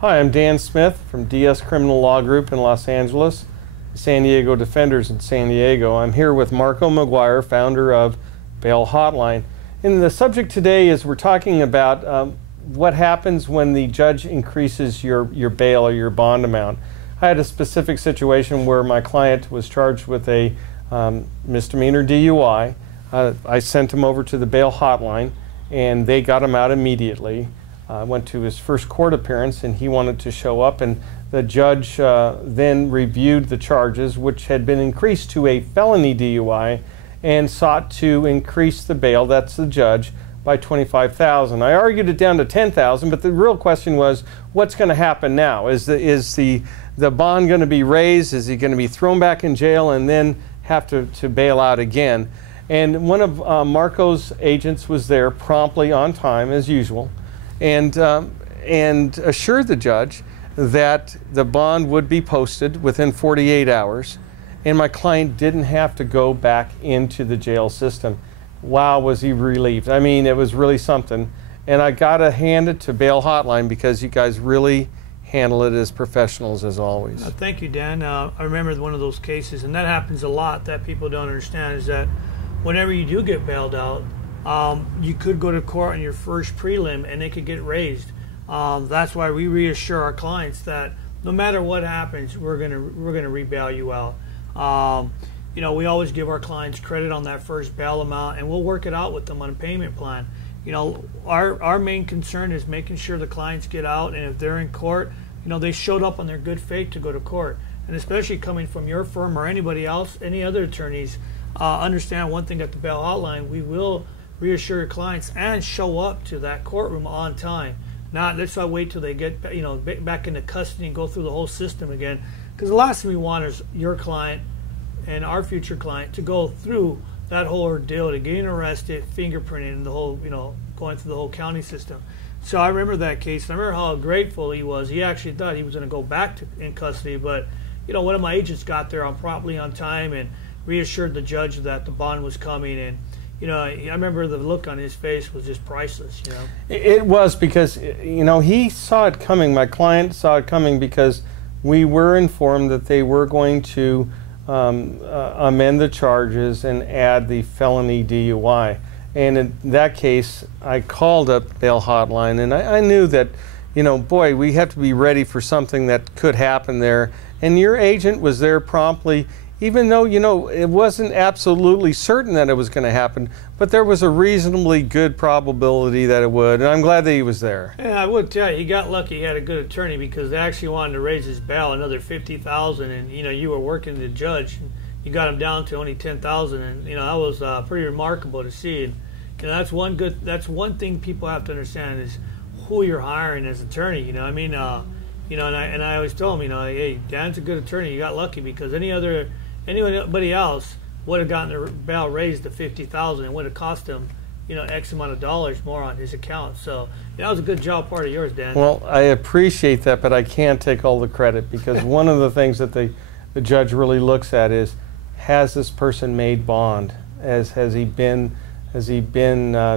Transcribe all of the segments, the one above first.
Hi, I'm Dan Smith from DS Criminal Law Group in Los Angeles, San Diego Defenders in San Diego. I'm here with Marco McGuire, founder of Bail Hotline. And the subject today is we're talking about what happens when the judge increases your bail or your bond amount. I had a specific situation where my client was charged with a misdemeanor DUI. I sent him over to the Bail Hotline and they got him out immediately. Went to his first court appearance and he wanted to show up, and the judge then reviewed the charges, which had been increased to a felony DUI, and sought to increase the bail, that's the judge, by $25,000. I argued it down to $10,000, but the real question was, what's going to happen now? Is the bond going to be raised? Is he going to be thrown back in jail and then have to bail out again? And one of Marco's agents was there promptly on time, as usual, and assured the judge that the bond would be posted within 48 hours, and my client didn't have to go back into the jail system. Wow, was he relieved. I mean, it was really something. And I gotta hand it to Bail Hotline because you guys really handle it as professionals as always. Thank you, Dan. I remember one of those cases, and that happens a lot that people don't understand, is that whenever you do get bailed out, you could go to court on your first prelim and it could get raised. That's why we reassure our clients that no matter what happens, we're gonna rebail you out. You know, we always give our clients credit on that first bail amount, and we'll work it out with them on a payment plan. You know, our main concern is making sure the clients get out, and if they're in court, you know, they showed up on their good faith to go to court. And especially coming from your firm or anybody else, any other attorneys, understand one thing at the Bail Hotline: we will reassure your clients and show up to that courtroom on time. Let's not wait till they get back into custody and go through the whole system again. Because the last thing we want is your client and our future client to go through that whole ordeal to getting arrested, fingerprinting, and the whole, going through the whole county system. So I remember that case, and I remember how grateful he was. He actually thought he was going to go back in custody, but one of my agents got there promptly on time and reassured the judge that the bond was coming. And I remember the look on his face was just priceless. It was because he saw it coming. My client saw it coming because we were informed that they were going to amend the charges and add the felony DUI. And in that case, I called up Bail Hotline, and I knew that, boy, we have to be ready for something that could happen there. And your agent was there promptly, even though, it wasn't absolutely certain that it was going to happen, but there was a reasonably good probability that it would, and I'm glad that he was there. Yeah, I would tell you, he got lucky he had a good attorney, because they actually wanted to raise his bail another $50,000, and, you were working the judge, and you got him down to only $10,000, and, that was pretty remarkable to see. And, that's one thing people have to understand is who you're hiring as attorney, and I always tell him, hey, Dan's a good attorney, you got lucky, because anybody else would have gotten their bail raised to $50,000 and would have cost them, X amount of dollars more on his account. So that was a good job part of yours, Dan. Well, I appreciate that, but I can't take all the credit, because one of the things that the judge really looks at is, has this person made bond? Has he been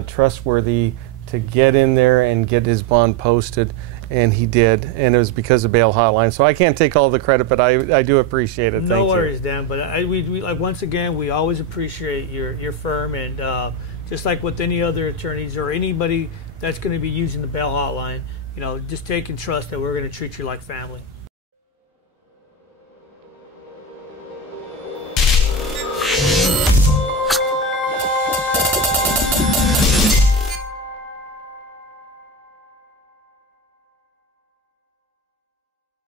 trustworthy to get in there and get his bond posted? And he did, and it was because of Bail Hotline. So I can't take all the credit, but I do appreciate it. Thank you. No worries, Dan. But we once again, we always appreciate your firm, and just like with any other attorneys or anybody that's going to be using the Bail Hotline, just take and trust that we're going to treat you like family.